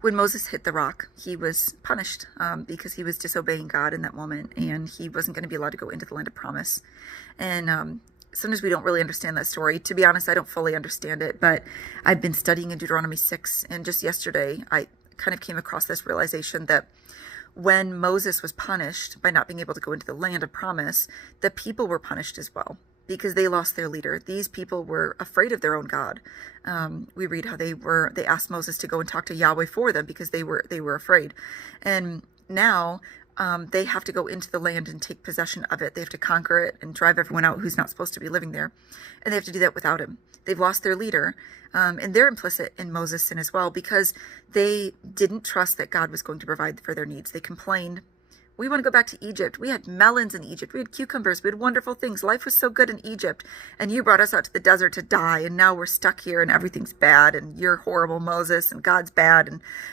when Moses hit the rock, he was punished because he was disobeying God in that moment, and he wasn't going to be allowed to go into the land of promise. And sometimes we don't really understand that story. To be honest, I don't fully understand it, but I've been studying in Deuteronomy 6, and just yesterday I kind of came across this realization that when Moses was punished by not being able to go into the land of promise, the people were punished as well because they lost their leader. These people were afraid of their own God. We read how they asked Moses to go and talk to Yahweh for them because they were afraid. And now they have to go into the land and take possession of it. They have to conquer it and drive everyone out who's not supposed to be living there. And they have to do that without him. They've lost their leader. And they're implicit in Moses' sin as well because they didn't trust that God was going to provide for their needs. They complained. We want to go back to Egypt. We had melons in Egypt. We had cucumbers. We had wonderful things. Life was so good in Egypt. And you brought us out to the desert to die. And now we're stuck here and everything's bad. And you're horrible, Moses. And God's bad.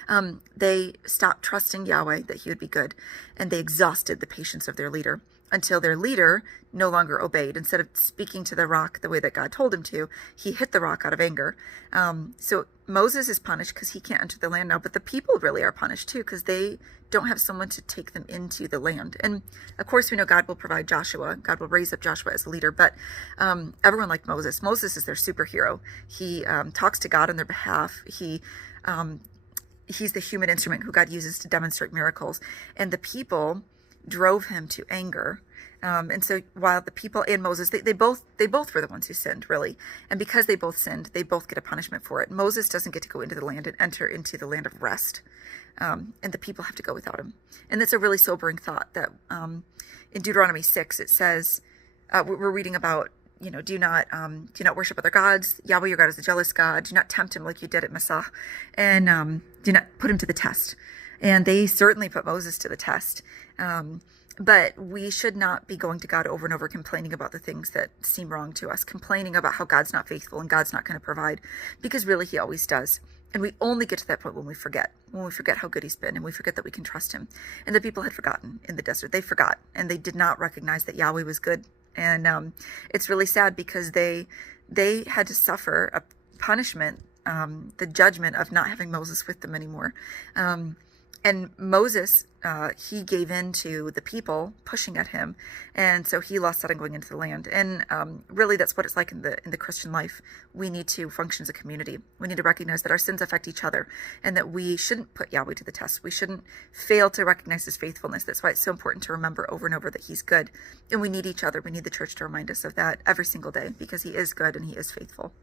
And they stopped trusting Yahweh that he would be good. And they exhausted the patience of their leader until their leader no longer obeyed. Instead of speaking to the rock the way that God told him to, he hit the rock out of anger. So Moses is punished because he can't enter the land now, but the people really are punished too because they don't have someone to take them into the land. And of course, we know God will provide Joshua. God will raise up Joshua as a leader, but everyone like Moses. Moses is their superhero. He talks to God on their behalf. He's the human instrument who God uses to demonstrate miracles. And the people drove him to anger. And so while the people and Moses, they both were the ones who sinned, really. And because they both sinned, they both get a punishment for it. Moses doesn't get to go into the land and enter into the land of rest. And the people have to go without him. And that's a really sobering thought that in Deuteronomy 6, it says, we're reading about, do not worship other gods. Yahweh, your God, is a jealous God. Do not tempt him like you did at Massah. And do not put him to the test. And they certainly put Moses to the test. But we should not be going to God over and over complaining about the things that seem wrong to us, complaining about how God's not faithful and God's not going to provide, because really he always does. And we only get to that point when we forget how good he's been, and we forget that we can trust him. And the people had forgotten in the desert. They forgot, and they did not recognize that Yahweh was good. And it's really sad because they had to suffer a punishment, the judgment of not having Moses with them anymore. And Moses, he gave in to the people pushing at him, and so he lost out on going into the land. And really, that's what it's like in the Christian life. We need to function as a community. We need to recognize that our sins affect each other, and that we shouldn't put Yahweh to the test. We shouldn't fail to recognize his faithfulness. That's why it's so important to remember over and over that he's good. And we need each other. We need the church to remind us of that every single day because he is good and he is faithful.